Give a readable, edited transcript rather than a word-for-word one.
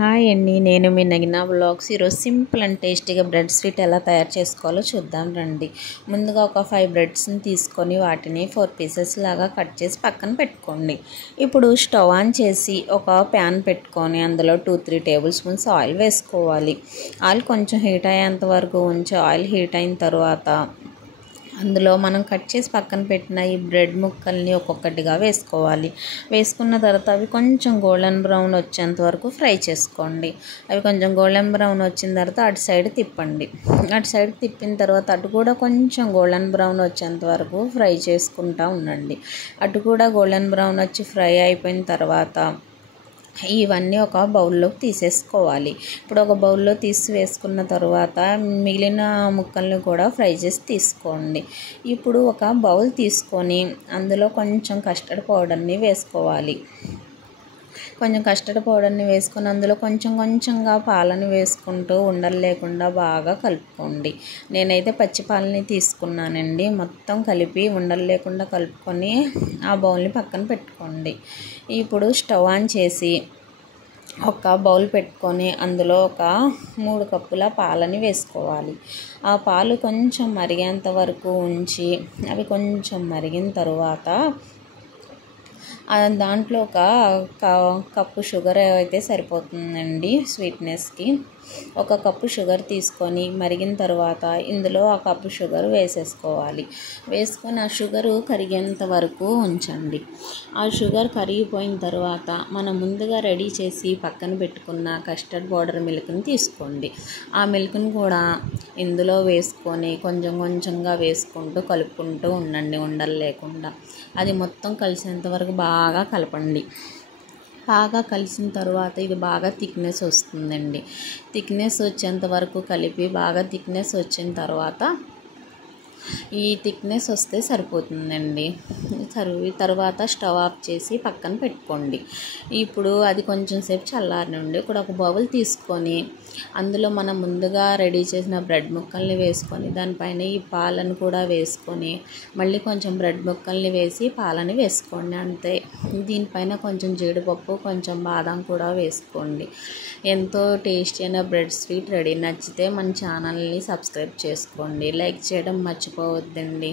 Hi అండి, నేను మీ నగిన vlogs. ఈరోజు సింపుల్ అండ్ టేస్టీగా బ్రెడ్ స్వీట్ ఎలా తయారు చేసుకోవాలో చూద్దాం రండి. ముందుగా ఒక 5 బ్రెడ్స్ని తీసుకొని వాటిని 4 పీసెస్ లాగా కట్ చేసి పక్కన పెట్టుకోండి. ఇప్పుడు స్టవ్ ఆన్ చేసి ఒక ప్యాన్ పెట్టుకొని అందులో 2-3 టేబుల్ స్పూన్స్ ఆయిల్ వేసుకోవాలి. ఆయిల్ కొంచెం హీట్ అయ్యేంత వరకు ఉంచి ఆయిల్ హీట్ అయిన తర్వాత అందులో మనం కట్ చేసి పక్కన పెట్టిన ఈ బ్రెడ్ ముక్కల్ని ఒక్కొక్కటిగా వేసుకోవాలి. వేసుకున్న తర్వాత అవి కొంచెం గోల్డెన్ బ్రౌన్ వచ్చేంత వరకు ఫ్రై చేసుకోండి. అవి కొంచెం గోల్డెన్ బ్రౌన్ వచ్చిన తర్వాత అటు సైడ్ తిప్పండి. అటు సైడ్ తిప్పిన తర్వాత అటు కూడా కొంచెం గోల్డెన్ బ్రౌన్ వచ్చేంత వరకు ఫ్రై చేసుకుంటూ ఉండండి. అటు కూడా గోల్డెన్ బ్రౌన్ వచ్చి ఫ్రై అయిపోయిన తర్వాత ఇవన్నీ ఒక బౌల్లోకి తీసేసుకోవాలి. ఇప్పుడు ఒక బౌల్లో తీసి వేసుకున్న తర్వాత మిగిలిన ముక్కల్ని కూడా ఫ్రై చేసి తీసుకోండి. ఇప్పుడు ఒక బౌల్ తీసుకొని అందులో కొంచెం కస్టర్డ్ పౌడర్ని వేసుకోవాలి. కొంచెం కస్టర్డ్ పౌడర్ని వేసుకొని అందులో కొంచెంగా పాలను వేసుకుంటూ ఉండలు లేకుండా బాగా కలుపుకోండి. నేనైతే పచ్చి పాలని తీసుకున్నానండి. మొత్తం కలిపి ఉండలు లేకుండా కలుపుకొని ఆ బౌల్ని పక్కన పెట్టుకోండి. ఇప్పుడు స్టవ్ ఆన్ చేసి ఒక బౌల్ పెట్టుకొని అందులో ఒక 3 కప్పుల పాలని వేసుకోవాలి. ఆ పాలు కొంచెం మరిగేంత వరకు ఉంచి అవి కొంచెం మరిగిన తర్వాత దాంట్లో ఒక కప్పు షుగర్ అయితే సరిపోతుందండి స్వీట్నెస్కి. ఒక కప్పు షుగర్ తీసుకొని మరిగిన తర్వాత ఇందులో ఆ కప్పు షుగర్ వేసేసుకోవాలి. వేసుకొని ఆ షుగరు కరిగేంత వరకు ఉంచండి. ఆ షుగర్ కరిగిపోయిన తర్వాత మనం ముందుగా రెడీ చేసి పక్కన పెట్టుకున్న కస్టర్డ్ పౌడర్ మిల్క్ని తీసుకోండి. ఆ మిల్క్ని కూడా ఇందులో వేసుకొని కొంచెంగా వేసుకుంటూ కలుపుకుంటూ ఉండండి ఉండలు లేకుండా. అది మొత్తం కలిసేంత వరకు బాగా కలపండి. బాగా కలిసిన తర్వాత ఇది బాగా థిక్నెస్ వస్తుందండి. థిక్నెస్ వచ్చేంత వరకు కలిపి బాగా థిక్నెస్ వచ్చిన తర్వాత ఈ థిక్నెస్ వస్తే సరిపోతుందండి. తర్వాత స్టవ్ ఆఫ్ చేసి పక్కన పెట్టుకోండి. ఇప్పుడు అది కొంచెం సేపు చల్లారనండి. ఇక్కడ ఒక బౌల్ తీసుకొని అందులో మనం ముందుగా రెడీ చేసిన బ్రెడ్ ముక్కల్ని వేసుకొని దానిపైన ఈ పాలను కూడా వేసుకొని మళ్ళీ కొంచెం బ్రెడ్ ముక్కల్ని వేసి పాలని వేసుకోండి. అంతే. దీనిపైన కొంచెం జీడిపప్పు కొంచెం బాదం కూడా వేసుకోండి. ఎంతో టేస్టీ అయిన బ్రెడ్ స్వీట్ రెడీ. నచ్చితే మన ఛానల్ని సబ్స్క్రైబ్ చేసుకోండి. లైక్ చేయడం మర్చిపోవద్దండి.